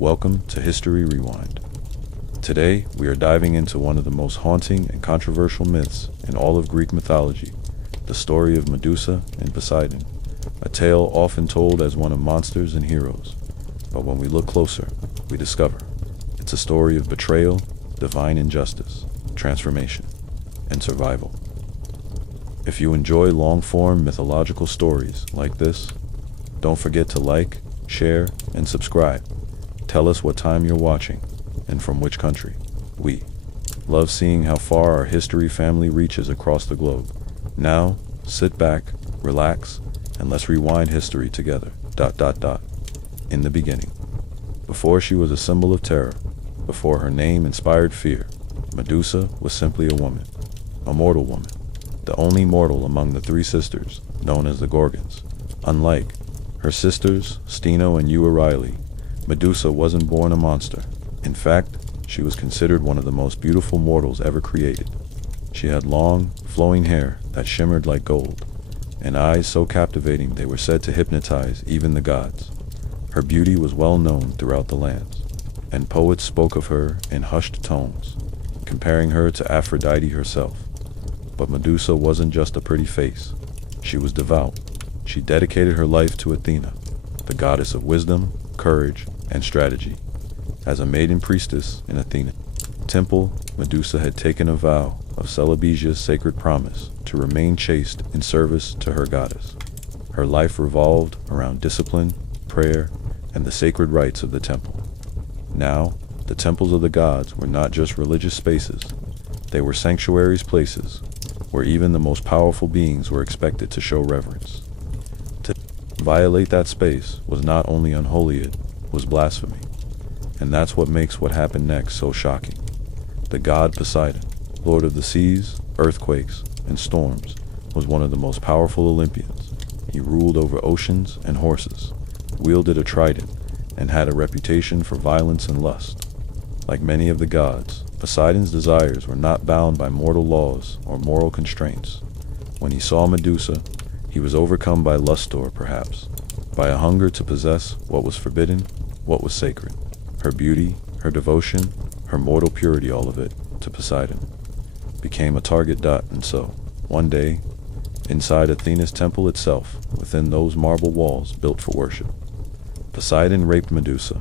Welcome to History Rewind. Today, we are diving into one of the most haunting and controversial myths in all of Greek mythology, the story of Medusa and Poseidon, a tale often told as one of monsters and heroes. But when we look closer, we discover it's a story of betrayal, divine injustice, transformation, and survival. If you enjoy long-form mythological stories like this, don't forget to like, share, and subscribe. Tell us what time you're watching and from which country. We love seeing how far our history family reaches across the globe. Now, sit back, relax, and let's rewind history together. In the beginning, before she was a symbol of terror, before her name inspired fear, Medusa was simply a woman, a mortal woman, the only mortal among the three sisters, known as the Gorgons. Unlike her sisters, Steno and Euryale, Medusa wasn't born a monster. In fact, she was considered one of the most beautiful mortals ever created. She had long, flowing hair that shimmered like gold, and eyes so captivating they were said to hypnotize even the gods. Her beauty was well known throughout the lands, and poets spoke of her in hushed tones, comparing her to Aphrodite herself. But Medusa wasn't just a pretty face. She was devout. She dedicated her life to Athena, the goddess of wisdom, courage, and strategy. As a maiden priestess in Athena's temple, Medusa had taken a vow of Celebesia's sacred promise to remain chaste in service to her goddess. Her life revolved around discipline, prayer, and the sacred rites of the temple. Now, the temples of the gods were not just religious spaces. They were sanctuaries, places where even the most powerful beings were expected to show reverence. To violate that space was not only unholy, it was blasphemy. And that's what makes what happened next so shocking. The god Poseidon, lord of the seas, earthquakes, and storms, was one of the most powerful Olympians. He ruled over oceans and horses, wielded a trident, and had a reputation for violence and lust. Like many of the gods, Poseidon's desires were not bound by mortal laws or moral constraints. When he saw Medusa, he was overcome by lust, or perhaps by a hunger to possess what was forbidden, what was sacred. Her beauty, her devotion, her mortal purity, all of it, to Poseidon, became a target. And so, one day, inside Athena's temple itself, within those marble walls built for worship, Poseidon raped Medusa.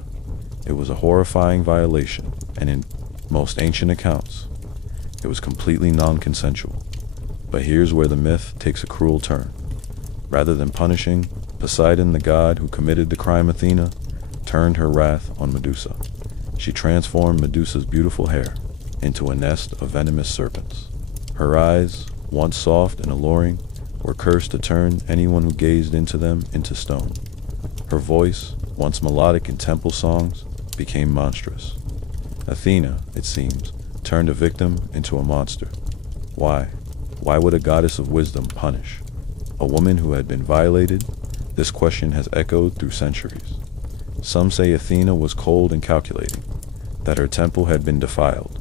It was a horrifying violation, and in most ancient accounts, it was completely non-consensual. But here's where the myth takes a cruel turn. Rather than punishing Poseidon, the god who committed the crime, Athena turned her wrath on Medusa. She transformed Medusa's beautiful hair into a nest of venomous serpents. Her eyes, once soft and alluring, were cursed to turn anyone who gazed into them into stone. Her voice, once melodic in temple songs, became monstrous. Athena, it seems, turned a victim into a monster. Why? Why would a goddess of wisdom punish a woman who had been violated? This question has echoed through centuries. Some say Athena was cold and calculating, that her temple had been defiled,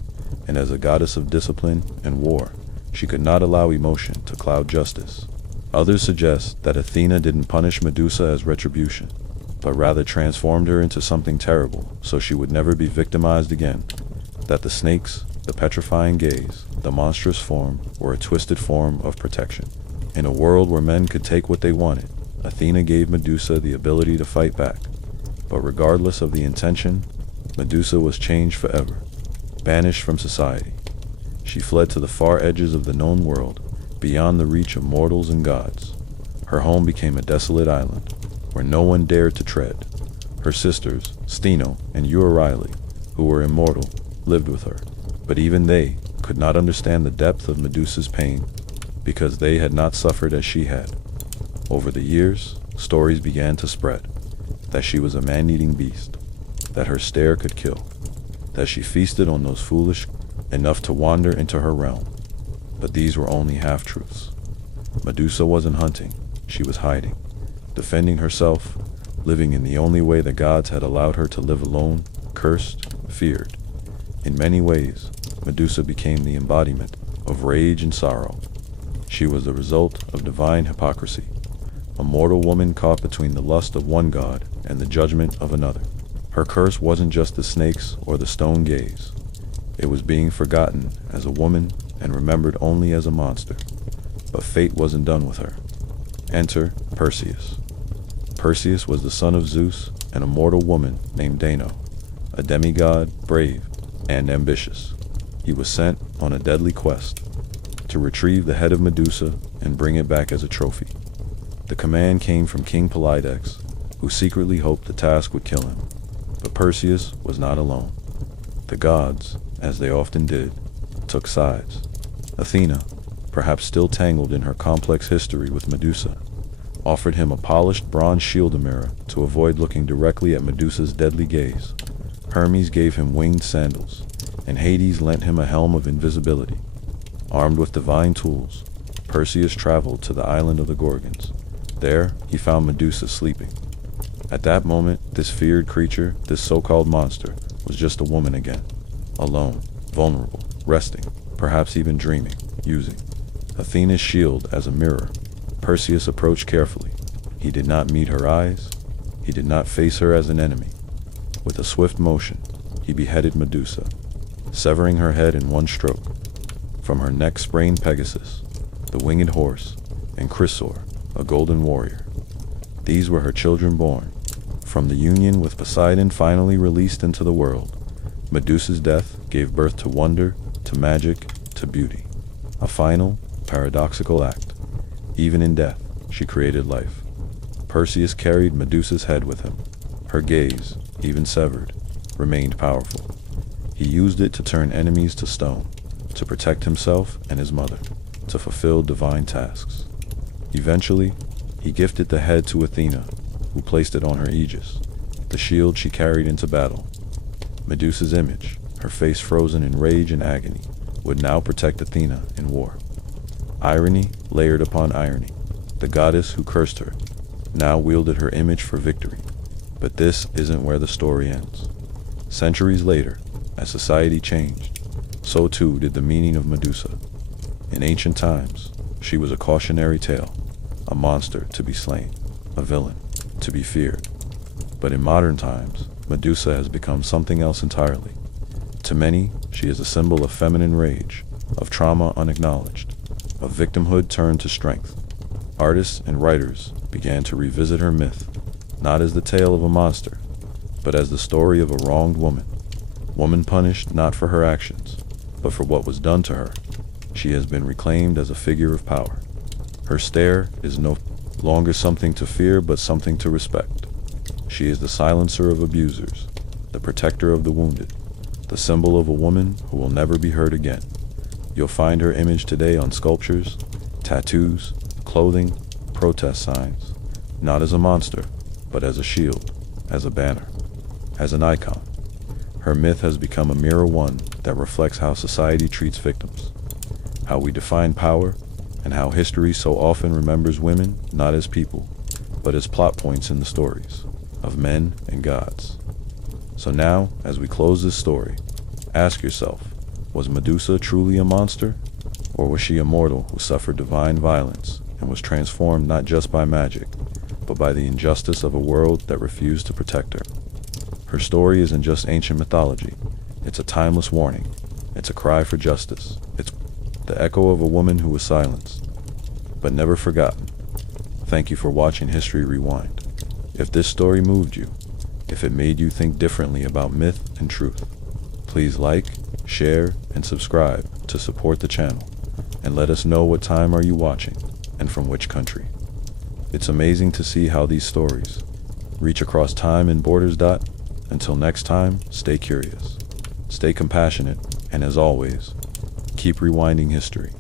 and as a goddess of discipline and war, she could not allow emotion to cloud justice. Others suggest that Athena didn't punish Medusa as retribution, but rather transformed her into something terrible so she would never be victimized again. That the snakes, the petrifying gaze, the monstrous form were a twisted form of protection. In a world where men could take what they wanted, Athena gave Medusa the ability to fight back. But regardless of the intention, Medusa was changed forever, banished from society. She fled to the far edges of the known world, beyond the reach of mortals and gods. Her home became a desolate island, where no one dared to tread. Her sisters, Steno and Euryale, who were immortal, lived with her. But even they could not understand the depth of Medusa's pain, because they had not suffered as she had. Over the years, stories began to spread, that she was a man-eating beast, that her stare could kill, that she feasted on those foolish enough to wander into her realm. But these were only half-truths. Medusa wasn't hunting, she was hiding, defending herself, living in the only way the gods had allowed her to live, alone, cursed, feared. In many ways, Medusa became the embodiment of rage and sorrow. She was the result of divine hypocrisy, a mortal woman caught between the lust of one god and the judgment of another. Her curse wasn't just the snakes or the stone gaze. It was being forgotten as a woman and remembered only as a monster. But fate wasn't done with her. Enter Perseus. Perseus was the son of Zeus and a mortal woman named Dano, a demigod, brave, and ambitious. He was sent on a deadly quest to retrieve the head of Medusa and bring it back as a trophy. The command came from King Polydex, who secretly hoped the task would kill him. But Perseus was not alone. The gods, as they often did, took sides. Athena, perhaps still tangled in her complex history with Medusa, offered him a polished bronze shield mirror to avoid looking directly at Medusa's deadly gaze. Hermes gave him winged sandals, and Hades lent him a helm of invisibility. Armed with divine tools, Perseus traveled to the island of the Gorgons. There, he found Medusa sleeping. At that moment, this feared creature, this so-called monster, was just a woman again. Alone, vulnerable, resting, perhaps even dreaming, using Athena's shield as a mirror. Perseus approached carefully. He did not meet her eyes. He did not face her as an enemy. With a swift motion, he beheaded Medusa, severing her head in one stroke. From her neck sprang Pegasus, the winged horse, and Chrysor, a golden warrior. These were her children born. From the union with Poseidon finally released into the world, Medusa's death gave birth to wonder, to magic, to beauty. A final, paradoxical act. Even in death, she created life. Perseus carried Medusa's head with him. Her gaze, even severed, remained powerful. He used it to turn enemies to stone, to protect himself and his mother, to fulfill divine tasks. Eventually, he gifted the head to Athena, who placed it on her aegis, the shield she carried into battle. Medusa's image, her face frozen in rage and agony, would now protect Athena in war. Irony layered upon irony. The goddess who cursed her now wielded her image for victory. But this isn't where the story ends. Centuries later, as society changed, so too did the meaning of Medusa. In ancient times, she was a cautionary tale, a monster to be slain, a villain to be feared. But in modern times, Medusa has become something else entirely. To many, she is a symbol of feminine rage, of trauma unacknowledged, of victimhood turned to strength. Artists and writers began to revisit her myth, not as the tale of a monster, but as the story of a wronged woman punished not for her actions, but for what was done to her. She has been reclaimed as a figure of power. Her stare is no longer something to fear, but something to respect. She is the silencer of abusers, the protector of the wounded, the symbol of a woman who will never be heard again. You'll find her image today on sculptures, tattoos, clothing, protest signs, not as a monster, but as a shield, as a banner, as an icon. Her myth has become a mirror, one that reflects how society treats victims, how we define power, and how history so often remembers women not as people, but as plot points in the stories of men and gods. So now, as we close this story, ask yourself, was Medusa truly a monster? Or was she a mortal who suffered divine violence and was transformed not just by magic, but by the injustice of a world that refused to protect her? Her story isn't just ancient mythology. It's a timeless warning. It's a cry for justice. It's the echo of a woman who was silenced, but never forgotten. Thank you for watching History Rewind. If this story moved you, if it made you think differently about myth and truth, please like, share, and subscribe to support the channel, and let us know what time are you watching and from which country. It's amazing to see how these stories reach across time and borders. Until next time, stay curious, stay compassionate, and as always, keep rewinding history.